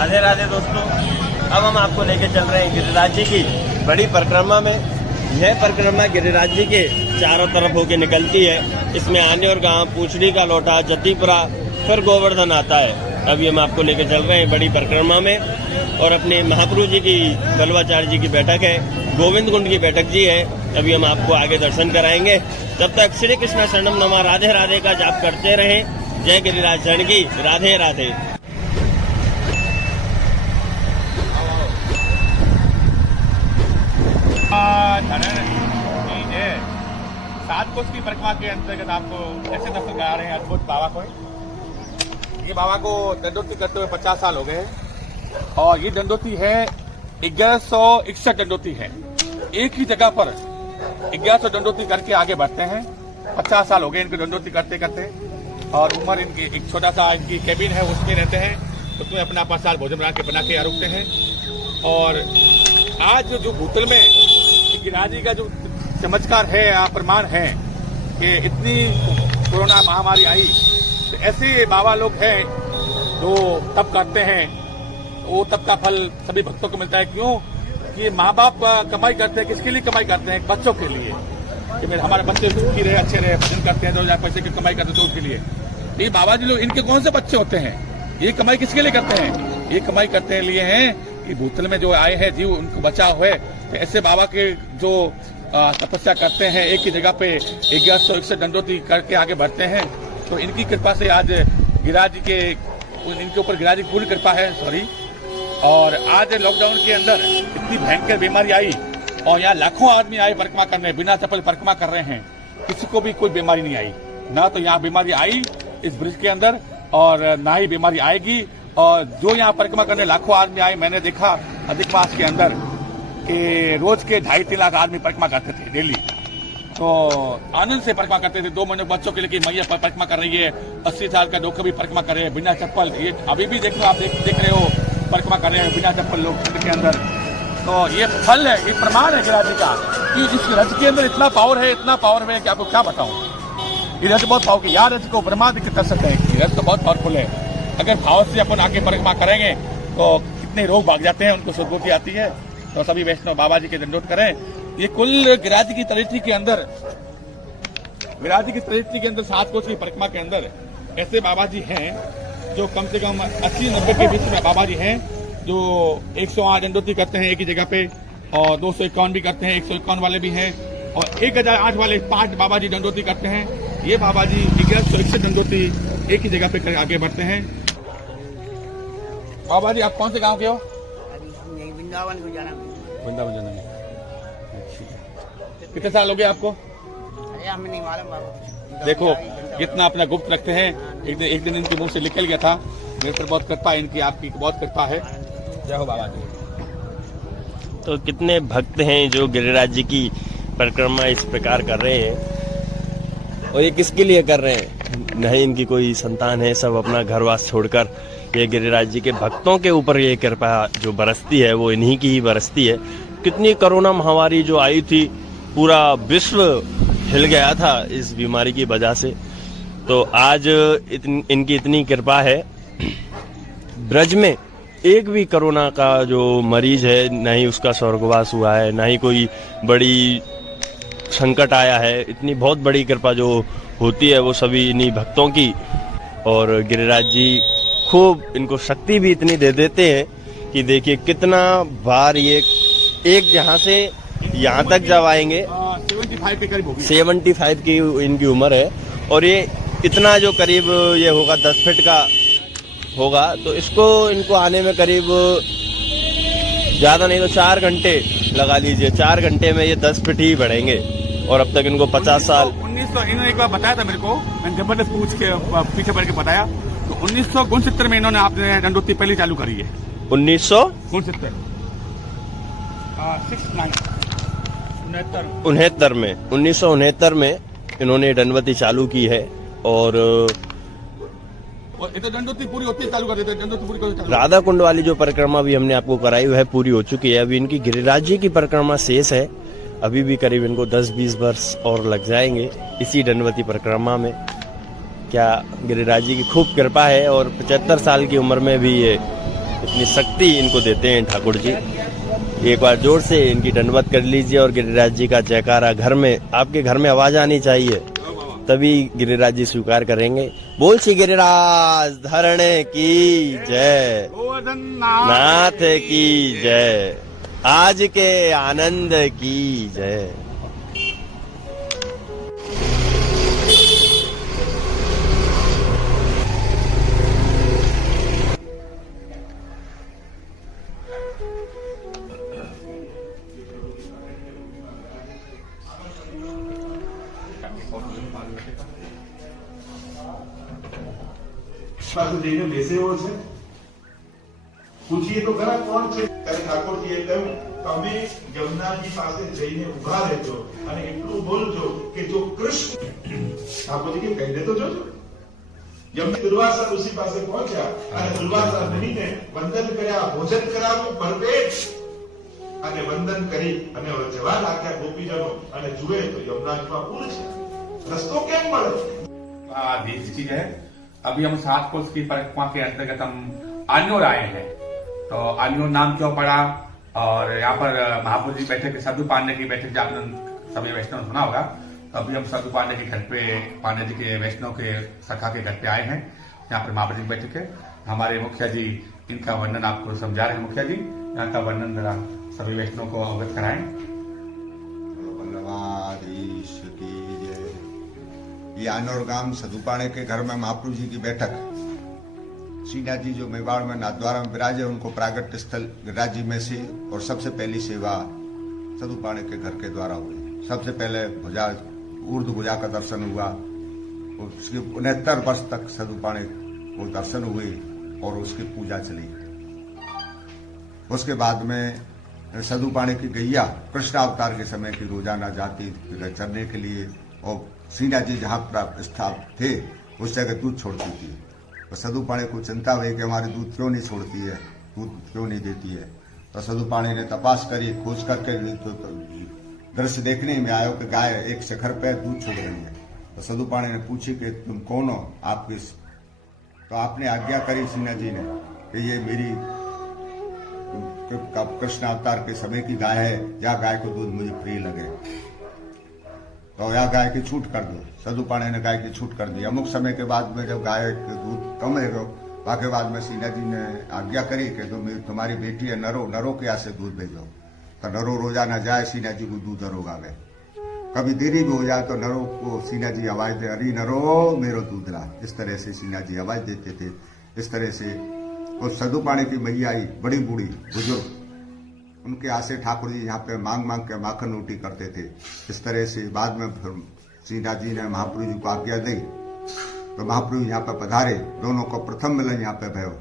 राधे राधे दोस्तों, अब हम आपको लेके चल रहे हैं गिरिराज जी की बड़ी परिक्रमा में। यह परिक्रमा गिरिराज जी के चारों तरफ होके निकलती है। इसमें आने और गांव पूछड़ी का लोटा, जतीपुरा, फिर गोवर्धन आता है। अभी हम आपको लेके चल रहे हैं बड़ी परिक्रमा में और अपने महाप्रभु जी की, बल्लवाचार्य जी की बैठक है, गोविंद कुंड की बैठक जी है। अभी हम आपको आगे दर्शन कराएंगे। तब तक श्री कृष्ण शरणम नमः राधे राधे का जाप करते रहे। जय गिरिराज शरण की, राधे राधे। सात कोस की परिक्रमा के अंतर्गत आपको ऐसे दर्शन करा रहे हैं अद्भुत बाबा को। ये बाबा को दंडोती करते हुए 50 साल हो गए हैं और ये दंडोती है 1161 दंडोती है। एक ही जगह पर 1100 दंडोती करके आगे बढ़ते हैं। 50 साल हो गए इनको दंडोती करते करते और उम्र इनकी, एक छोटा सा इनकी केबिन है उसमें रहते हैं, उसमें अपना प्रसाद भोजन बना के रुकते हैं। और आज जो भूतल में गिरिराज जी का जो चमत्कार है, प्रमाण है कि इतनी कोरोना महामारी आई, तो ऐसे बाबा लोग हैं जो तप करते हैं, वो तप का फल सभी भक्तों को मिलता है। क्यों कि माँ बाप कमाई करते हैं, किसके लिए कमाई करते हैं? बच्चों के लिए, कि मेरे हमारे बच्चे सुखी रहे, अच्छे रहे, भजन करते हैं, 2000 पैसे की कमाई करते हैं, तो उसके लिए। ये बाबा जी लोग, इनके कौन से बच्चे होते हैं? ये कमाई किसके लिए करते हैं? ये कमाई करते हैं लिए हैं कि भूतल में जो आए हैं जीव, उनको बचाव हुए। तो ऐसे बाबा के जो तपस्या करते हैं, एक ही जगह पे 1161 दंडोती करके आगे बढ़ते हैं, तो इनकी कृपा से आज गिरिराज जी के, इनके ऊपर गिरिराज जी की पूरी कृपा है। सॉरी। और आज लॉकडाउन के अंदर इतनी भयंकर बीमारी आई और यहाँ लाखों आदमी आए परिक्रमा करने, बिना चप्पल परिक्रमा कर रहे हैं, किसी को भी कोई बीमारी नहीं आई। ना तो यहाँ बीमारी आई इस ब्रिज के अंदर और ना ही बीमारी आएगी। और जो यहाँ परिक्रमा करने लाखों आदमी आए, मैंने देखा अधिक मास के अंदर कि रोज के 2.5-3 लाख आदमी परिक्रमा करते थे डेली। तो आनंद से परिक्रमा करते थे। 2 महीने बच्चों के लिए कि मैया परिक्रमा कर रही है, 80 साल का डॉक्टर भी परिक्रमा कर रहे हैं बिना चप्पल। ये अभी भी देख लो, आप देख रहे हो, परिक्रमा कर रहे हैं बिना चप्पल लोग के अंदर। तो ये फल है, ये प्रमाण है गिरिराज जी का कि इस रथ के अंदर इतना पावर है, इतना पावर है कि आपको क्या बताऊं। ये रथ बहुत पावर की, यार रथ को ब्रह्मा भी कर सकते हैं। रथ तो बहुत पावरफुल है। अगर भाव से अपन आगे परिक्रमा करेंगे तो कितने रोग भाग जाते हैं, उनको सद्बुद्धि आती है। तो सभी वैष्णव बाबा जी के दंडोत करें। ये कुल गिरिराज जी की तरित्री के अंदर, गिरिराज जी की तरित्री के अंदर 7 कोस की परिक्रमा के अंदर ऐसे बाबा जी हैं जो कम से कम 80-90 के बीच में बाबा जी हैं जो 108 दंडोती करते हैं एक ही जगह पे, और 251 भी करते हैं, 151 वाले भी हैं, और 1008 वाले 5 बाबा जी दंडोती करते हैं। ये बाबा जी 1161 दंडोती एक ही जगह पे कर आगे बढ़ते हैं। बाबा जी आप कौन से गांव के हो? वृंदावन जाना है। कितने साल हो गए आपको? अरे हमें नहीं मालूम बाबा। देखो कितना अपना गुप्त रखते हैं। एक दिन इनके मुंह से निकल गया था। मेरे पर बहुत कृपा है इनकी, आपकी बहुत कृपा है। जय हो बाबा जी। तो कितने भक्त हैं जो गिरिराज जी की परिक्रमा इस प्रकार कर रहे हैं, और ये किसके लिए कर रहे हैं? नहीं इनकी कोई संतान है, सब अपना घरवास छोड़कर ये गिरिराज जी के भक्तों के ऊपर ये कृपा जो बरसती है वो इन्हीं की ही बरसती है। कितनी कोरोना महामारी जो आई थी, पूरा विश्व हिल गया था इस बीमारी की वजह से। तो आज इनकी इतनी कृपा है, ब्रज में एक भी कोरोना का जो मरीज है, न ही उसका स्वर्गवास हुआ है, न ही कोई बड़ी संकट आया है। इतनी बहुत बड़ी कृपा जो होती है वो सभी इन्हीं भक्तों की। और गिरिराज जी खूब इनको शक्ति भी इतनी दे देते हैं कि देखिए कितना बार ये एक जहाँ से यहाँ तक जब आएंगे 75 के करीब होगी। 75 की इनकी उम्र है, और ये इतना जो करीब ये होगा 10 फीट का होगा, तो इनको आने में करीब ज्यादा नहीं तो 4 घंटे लगा लीजिए। 4 घंटे में ये 10 फीट ही बढ़ेंगे। और अब तक इनको 50 साल 1900 इन्होंने एक बार बताया था मेरे को, मैंने जबरदस्त पूछ के पीछे पढ़ के बताया। तो 1969 में इन्होंने आपने दंडोती पहली चालू करी है। 1969 में 1969 में इन्होंने दंडवती चालू की है। और तो दंडोती पूरी होती है चालू कर देते हैं। दंडोती पूरी राधा कुंड वाली जो परिक्रमा भी हमने आपको कराई है पूरी हो चुकी है। अभी इनकी गिरिराज जी की परिक्रमा शेष है। अभी भी करीब इनको 10-20 वर्ष और लग जाएंगे इसी दंडवती परिक्रमा में। क्या गिरिराज जी की खूब कृपा है। और 75 साल की उम्र में भी ये इतनी शक्ति इनको देते हैं ठाकुर जी। एक बार जोर से इनकी दंडवत कर लीजिए और गिरिराज जी का जयकारा घर में, आपके घर में आवाज आनी चाहिए, तभी गिरिराज जी स्वीकार करेंगे। बोल श्री गिरिराज धरणे की जय, नाथ की जय, आज के आनंद की जय। જઈને બેસેવો છે, પૂછીએ તો ખરા કોણ છે? ત્યારે ઠાકોરજીએ કહ્યું, તમે યમુનાજી પાસે જઈને ઉભા રહેજો અને એટલું બોલજો કે જો કૃષ્ણ, ઠાકોરજી કે કહી દે તો જોજો। યમની દુર્વાસા ઋષિ પાસે પહોંચ્યા અને દુર્વાસા મુનિને વંદન કર્યા, ભોજન કરાવ્યું ભરપેટ અને વંદન કરી અને જવા લાગ્યા ગોપીજનો અને જુએ તો યમુનાજીમાં પૂર છે, રસ્તો કેમ મળે? देश चीज है। अभी हम 7 कोस की परिक्रमा के अंतर्गत हम आन्योर आए हैं। तो आन्योर नाम क्यों पड़ा, और यहाँ पर महापुरुष जी बैठक, साधु पांडे की बैठक जो आपने सभी वैष्णव सुना होगा। तो अभी हम साधु पांडे के घर पे, पांडे जी के वैष्णव के सखा के घर पे आए हैं। यहाँ पर महापुरुष जी बैठक है। हमारे मुखिया जी इनका वर्णन आपको समझा रहे हैं। मुखिया जी यहाँ का वर्णन जरा सभी वैष्णव को अवगत कराएं। ये आनौर गांव सदुपाणे के घर में महाप्रभु जी की बैठक, सीना जी जो मेवाड़ में नाथद्वारा में विराजे, उनको प्रागट्य स्थल गिरिराज जी में से, और सबसे पहली सेवा सदुपाणे के घर के द्वारा हुई। सबसे पहले भुजा, ऊर्ध भुजा का दर्शन हुआ, उसके 69 वर्ष तक सदुपाणे वो दर्शन हुए और उसकी पूजा चली। उसके बाद में सदुपाणे की गैया कृष्ण अवतार के समय की रोजाना जाती चरने के लिए, और सीना जी जहाँ पर स्थापित थे उस जगह दूध छोड़ती थी। तो सदुपाणे को चिंता हुई कि हमारे दूध क्यों नहीं छोड़ती है, दूध क्यों नहीं देती है। तो सदुपाणे ने तपास करी, खोज करके तो दृश्य देखने में आयो कि गाय एक शिखर पर दूध छोड़ रही है। तो सदुपाणे ने पूछी कि तुम कौन हो, आप किस? तो आपने आज्ञा करी सीना जी ने कि ये मेरी कृष्ण अवतार के समय की गाय है, या गाय को दूध मुझे प्रिय लगे तो या गाय की छूट कर दो। सदुपाणे ने गाय की छूट कर दी। अमुक समय के बाद में जब गाय के दूध कम है वाके बाद में सीना जी ने आज्ञा करी कि तुम्हारी बेटी है नरो, नरो के यहाँ से दूध भेजो। तो नरो रोजाना जाए, सीना जी को दूध नरो गावे। कभी देरी भी हो जाए तो नरो को सीना जी आवाज दे, अरे नरो मेरो दूध ला। इस तरह से सीना जी आवाज देते थे। इस तरह से उस सदुपाणे की मैया आई, बड़ी बूढ़ी बुजुर्ग, उनके यहाँ से ठाकुर जी यहाँ पे मांग मांग के माखन रोटी करते थे। इस तरह से बाद में सीना जी ने महाप्रभु जी को आज्ञा दी तो महाप्रभु यहाँ पे पधारे, दोनों को प्रथम मिलन यहाँ पे भयो।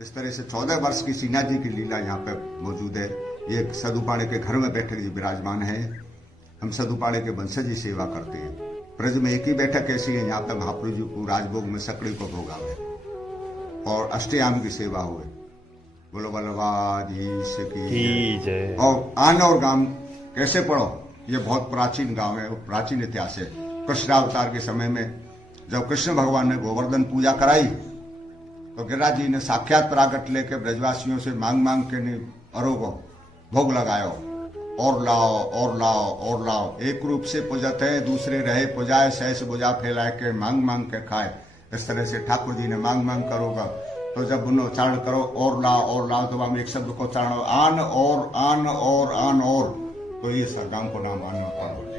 इस तरह से 14 वर्ष की सीना जी की लीला यहाँ पे मौजूद है। ये सदुपाणे के घर में बैठक जी विराजमान है। हम सदुपाणे के वंशज ही सेवा करते हैं। ब्रज में एक ही बैठक ऐसी है, यहाँ पे महाप्रभु जी को राजभोग में सकड़ी को भोगा है और अष्टयाम की सेवा हुए। बोलो बल्लभाधीश की जय। और आनौर गांव कैसे पढ़ो, ये बहुत प्राचीन गांव है, प्राचीन इतिहास है। कृष्णावतार के समय में जब कृष्ण भगवान ने गोवर्धन पूजा कराई तो गिरिराज जी ने साक्षात प्रागट लेके ब्रजवासियों से मांग मांग के अरो को भोग लगायो, और लाओ और लाओ और लाओ। एक रूप से पूजत है, दूसरे रहे पुजाए, सहस बुझा फैलाए के मांग मांग के खाए। इस तरह से ठाकुर जी ने मांग मांग करोगा तो जब उन्हें उच्चारण करो और लाओ तो हम एक शब्द को उच्चारण आन और आन और आन और, तो ये गांव को नाम आन और।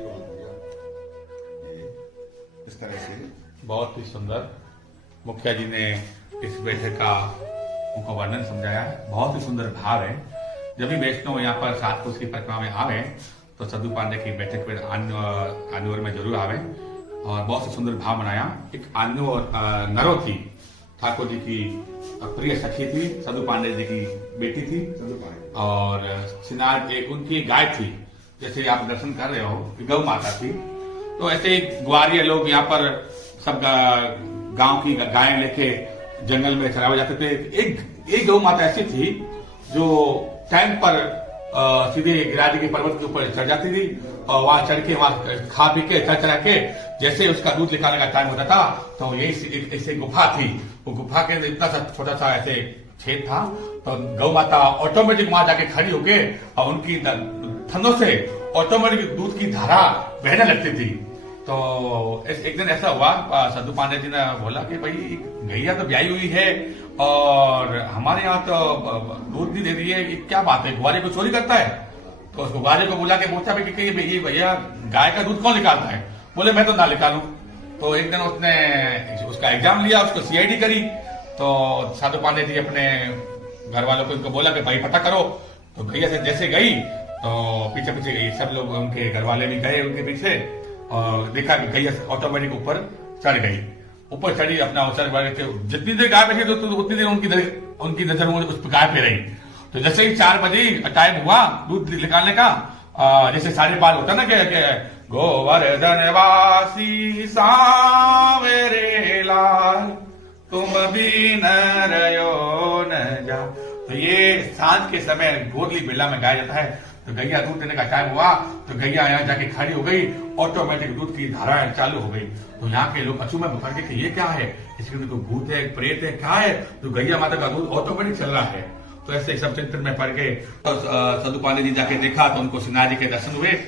इस तरह से बहुत ही सुंदर मुखिया जी ने इस बैठक का उनको वर्णन समझाया। बहुत ही सुंदर भाव है। जब भी वैष्णव यहाँ पर 7 कोस की परिक्रमा में आवे तो सदु पांडे की बैठक में आन्योर में जरूर आवे, और बहुत ही सुंदर भाव बनाया। एक आन्योर नरो थी, ठाकुर जी की प्रिय सखी थी, सदु पांडे जी की बेटी थी, और सिनाज एक उनकी गाय थी। जैसे आप दर्शन कर रहे हो, गौ माता थी। तो ऐसे ग्वारिया लोग यहाँ पर सब गांव की गायें लेके जंगल में चरावे जाते थे। एक गौ माता ऐसी थी जो टाइम पर सीधे गिरिराज के पर्वत के ऊपर चढ़ जाती थी, और वहां चढ़ के वहां खा पी के चढ़ चढ़ा के जैसे उसका दूध निकालने का टाइम होता था तो यही ऐसे गुफा थी, वो गुफा के अंदर इतना सा छोटा सा ऐसे छेद था, तो गौ माता ऑटोमेटिक वहां जाके खड़ी होके और उनकी थनों से ऑटोमेटिक दूध की धारा बहने लगती थी। तो एक दिन ऐसा हुआ, सद्दू पांडे जी ने बोला कि भाई गैया तो ब्याई हुई है और हमारे यहाँ तो दूध नहीं दे रही है, ये क्या बात है, ग्वारे को चोरी करता है? तो उसको ग्वारे को बुला के पूछा कि ये भैया गाय का दूध कौन निकालता है? बोले मैं तो ना निकालूं। तो एक दिन उसने उसका एग्जाम लिया, उसको सीआईडी करी। तो सद्दू पांडे जी अपने घर वालों को उनको बोला कि भाई पता करो। तो गैया से जैसे गई तो पीछे पीछे गई, सब लोग उनके घर वाले भी गए उनके पीछे और देखा कि गैया ऑटोमेटिक ऊपर चढ़ गई। ऊपर चढ़ी, अपना चढ़ गए, जितनी देर गाय बैठी तो उतनी देर उनकी नजर उस गाय पे रही। तो जैसे ही 4 बजे टाइम हुआ दूध निकालने का, जैसे 5:30 होता ना कि गोवर्धन वासी सावेरे लाल तुम भी न रयो न जा। तो ये सांझ के समय गोदली बेला में गाया जाता है। तो गैया दूध देने का टाइम हुआ तो गैया यहाँ जाके खड़ी हो गई, ऑटोमेटिक दूध की धारा चालू हो गई। तो यहाँ के लोग अचूमे में पकड़ के ये क्या है, इसके अंदर कोई भूत है, प्रेत है, क्या है? तो गैया माता का दूध ऑटोमेटिक चल रहा है। तो ऐसे सब चरित्र में पढ़ के सद्दू पांडे जी जाके देखा तो उनको सिन्हा जी के दर्शन हुए।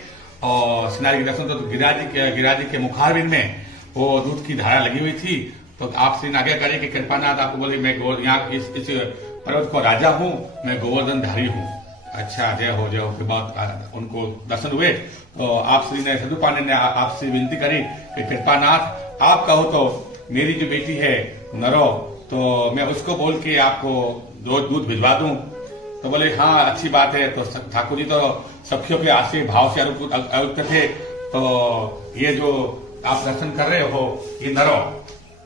और सिन्हा जी के दर्शन तो गिरिराज जी के मुखारविंद में वो दूध की धारा लगी हुई थी। तो आप श्री आज्ञा करें कि कृपानाथ आपको बोले मैं यहाँ इस पर्वत को राजा हूँ, मैं गोवर्धन धारी हूँ। अच्छा, जय हो के बाद उनको दर्शन हुए। तो आप श्री ने सद्दू पांडे ने आपसे विनती करी कि कृपानाथ आप कहो तो मेरी जो बेटी है नरो, तो मैं उसको बोल के आपको रोज दूध भिजवा दूं। तो बोले हाँ अच्छी बात है। तो ठाकुर जी तो सखियों के आशीर्वाद भाव से अयुक्त थे। तो ये जो आप दर्शन कर रहे हो ये नरो,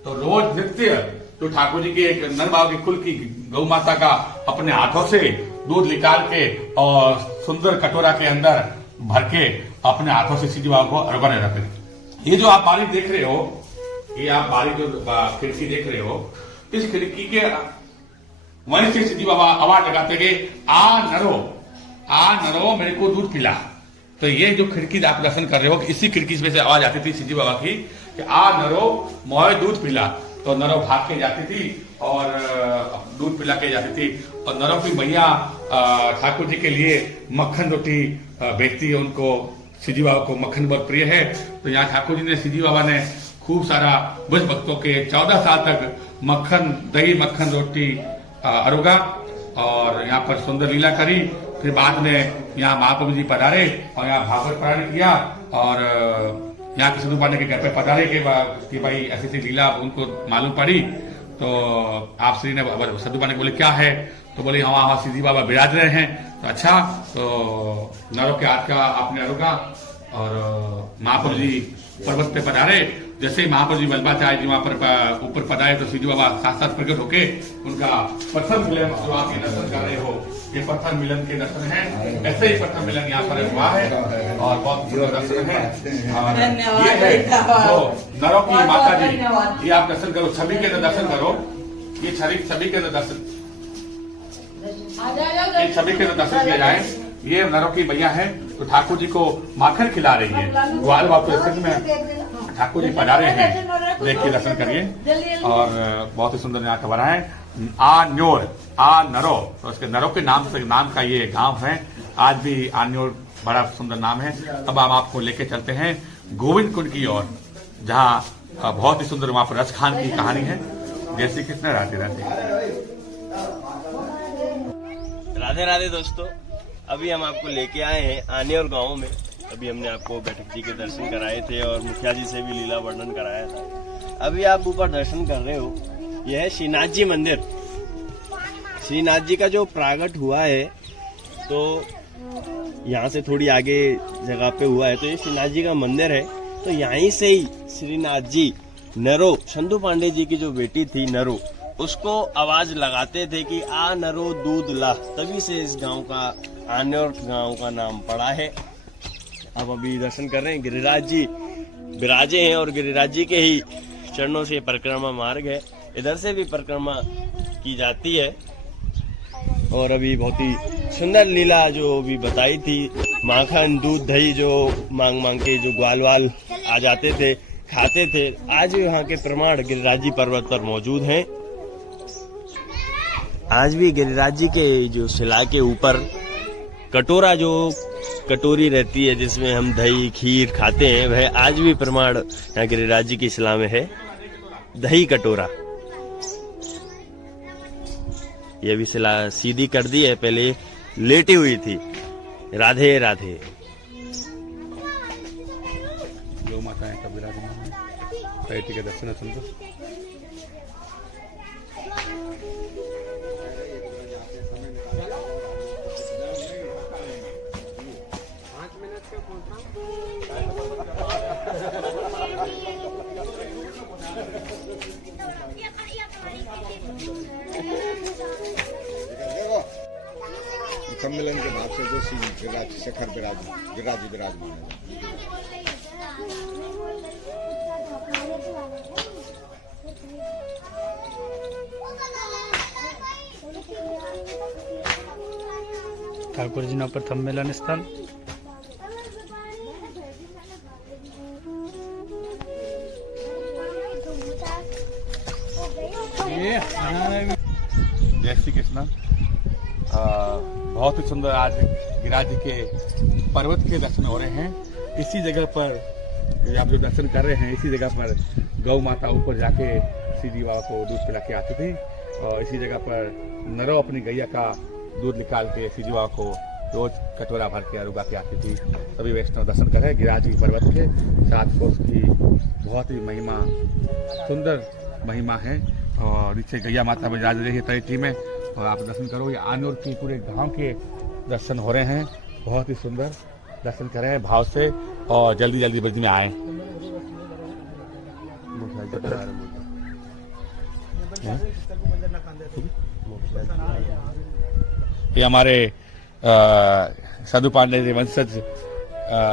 तो रोज नित्य तो ठाकुर जी के एक नरभाव के कुल की गौ माता का अपने हाथों से दूध निकाल के और सुंदर कटोरा के अंदर भर के अपने हाथों से सीधी बाबा को अर्पण रखते। ये जो आप बारी देख रहे हो, ये आप बारी जो खिड़की देख रहे हो, इस खिड़की के वहीं से सीधी बाबा आवाज लगाते गए आ नरो मेरे को दूध पिला। तो ये जो खिड़की आप दर्शन कर रहे हो, इसी खिड़की में से आवाज आती थी सीधी बाबा की कि आ नरो मोए दूध पिला। तो नरो भाग के जाती थी और दूध पिला के जाती थी। और नरो की मैया ठाकुर जी के लिए मक्खन रोटी बेचती है, उनको सीधी बाबा को मक्खन बहुत प्रिय है। तो यहाँ ठाकुर जी ने सीधी बाबा ने खूब सारा बुझ भक्तों के 14 साल तक मक्खन दही मक्खन रोटी अरोगा और यहाँ पर सुंदर लीला करी। फिर बाद में यहाँ महाप्रभु जी पधारे और यहाँ भागवत पारायण किया और यहाँ के सद्दू पांडे के घर पे पधारे कि भाई ऐसी ऐसी लीला उनको मालूम पड़ी। तो आप श्री ने सद्दू पांडे बोले क्या है? तो बोले वहाँ सीधी बाबा विराज रहे हैं। तो अच्छा, तो नरो के हाथ का आपने अरोगा और महाप्रभु जी पर्वत पे पधारे। जैसे ही महाप्रभु जी वल्लभाचार्य जी वहां पर ऊपर पधारे तो सीधी बाबा साथ प्रकट होके उनका प्रथम मिलन जो आप ये दर्शन कर रहे हो, ये प्रथम मिलन के दर्शन है। ऐसे ही प्रथम मिलन यहाँ पर हुआ है और बहुत सुंदर दर्शन है। और ये है तो नरो की माता जी, ये आप दर्शन करो, छवि के अंदर दर्शन करो। ये छवि के अंदर दर्शन, ये छवि के अंदर दर्शन किया जाए। ये नरो की मैया है तो ठाकुर जी को माखन खिला रही है। ग्वाल बापू में ठाकुर जी पधारे हैं, देखिए दर्शन करिए। और बहुत ही सुंदर यहाँ का बना है आ नरो। तो उसके नरो के नाम का ये गांव है। आज भी आन्योर बड़ा सुंदर नाम है। अब हम आपको लेके चलते हैं गोविंद कुंड की ओर, जहाँ बहुत ही सुंदर वहां पर रच खान की कहानी है। जय श्री कृष्ण, राधे राधे राधे दोस्तों। अभी हम आपको लेके आए हैं आन्योर गांव में। अभी हमने आपको बैठक जी के दर्शन कराए थे और मुखिया जी से भी लीला वर्णन कराया था। अभी आप ऊपर दर्शन कर रहे हो, यह है श्रीनाथ जी मंदिर। श्रीनाथ जी का जो प्रागट हुआ है तो यहाँ से थोड़ी आगे जगह पे हुआ है, तो ये श्रीनाथ जी का मंदिर है। तो यहीं से ही श्रीनाथ जी नरो, सद्दू पांडे जी की जो बेटी थी नरो, उसको आवाज लगाते थे कि आ नरो दूध ला। तभी से इस गांव का आन्योर गांव का नाम पड़ा है। अब अभी दर्शन कर रहे हैं, गिरिराज जी विराजे हैं और गिरिराज जी के ही चरणों से परिक्रमा मार्ग है। इधर से भी परिक्रमा की जाती है। और अभी बहुत ही सुंदर लीला जो भी बताई थी, माखन दूध दही जो मांग के जो ग्वाल वाल आ जाते थे खाते थे, आज भी वहाँ के प्रमाण गिरिराज जी पर्वत पर मौजूद हैं। आज भी गिरिराज जी के जो शिला के ऊपर कटोरा, जो कटोरी रहती है जिसमें हम दही खीर खाते हैं, वह आज भी प्रमाण यहाँ गिरिराज जी की शिला में है, दही कटोरा। ये भी शिला सीधी कर दी है, पहले लेटी हुई थी। राधे राधे। गौ माताएं सब विराजमान हैं, पैटी के दर्शन सुंदर। सम्मेलन के भाव से जो श्री गिरिराज शिखर विराजमान है। ठाकुर जी पर सम्मेलन स्थल। जय श्री कृष्ण। बहुत ही सुंदर आज गिरिराज जी के पर्वत के दर्शन हो रहे हैं। इसी जगह पर आप जो दर्शन कर रहे हैं, इसी जगह पर गौ माता ऊपर जाके श्री जी बाबा को दूध पिला के आती थी, और इसी जगह पर नरो अपनी गैया का दूध निकाल के श्री जी बाबा को रोज कटोरा भर के अरुगा के आती थी। सभी वैष्णव दर्शन कर रहे हैं गिरिराज जी पर्वत के। 7 कोस की बहुत ही महिमा, सुंदर महिमा है, और नीचे गैया माता विराज रही है तैठी में, और आप दर्शन करो। ये आनूर की पूरे गांव के दर्शन हो रहे हैं, बहुत ही सुंदर दर्शन कर रहे हैं भाव से, और जल्दी जल्दी ब्रज में आए। ये हमारे साधु पांडे जी वंशज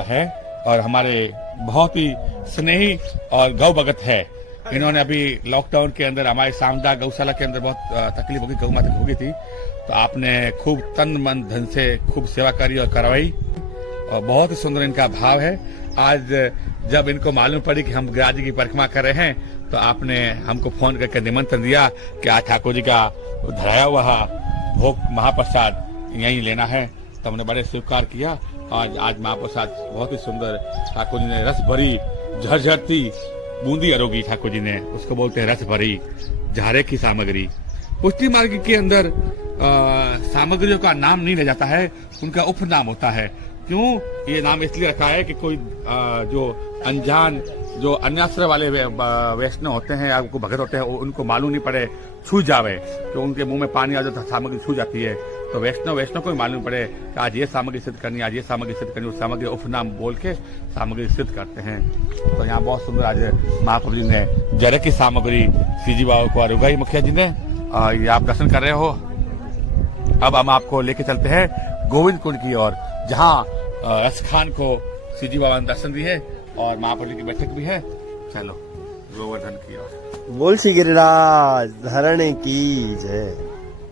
है, और हमारे बहुत ही स्नेही और गौ भगत है। इन्होंने अभी लॉकडाउन के अंदर हमारे सामदा गौशाला के अंदर बहुत तकलीफ होगी, गौ माता हो गई थी, तो आपने खूब तन मन धन से खूब सेवा करी और करवाई, और बहुत ही सुंदर इनका भाव है। आज जब इनको मालूम पड़ी कि हम गिरिराज जी की परिक्रमा कर रहे हैं, तो आपने हमको फोन करके निमंत्रण दिया कि आज ठाकुर जी का धराया हुआ भोग महाप्रसाद यहीं लेना है, तो हमने बड़े स्वीकार किया। आज महाप्रसाद बहुत ही सुंदर ठाकुर जी ने रस भरी झरझरती बूंदी अरोगी, ठाकुर जी ने उसको बोलते हैं रस भरी झारे की सामग्री। पुष्टि मार्ग के अंदर सामग्रियों का नाम नहीं ले जाता है, उनका उपनाम होता है। क्यों ये नाम इसलिए रखा है कि कोई जो अनजान, जो अन्याश्रय वाले वैष्णव होते हैं या उनको भगत होते हैं, उनको मालूम नहीं पड़े, छू जावे, तो उनके मुंह में पानी आ जाता, सामग्री छू जाती है, तो वैष्णव को भी मालूम पड़े कि आज ये सामग्री सिद्ध करनी, आज ये सामग्री सिद्ध करनी, उस सामग्री उपनाम बोल के सामग्री सिद्ध करते हैं। तो यहाँ बहुत सुंदर आज महाप्रभु जी ने जरे की सामग्री श्री जी बाबा को अरुगाई मुखिया जी ने, ये आप दर्शन कर रहे हो। अब हम आपको लेके चलते हैं गोविंद कुंड की ओर, जहाँ रसखान को श्री जी बाबा ने दर्शन दी है और महाप्रभु जी की बैठक भी है। चलो गोवर्धन की ओर। बोल श्री गिरिराज धरण की जय।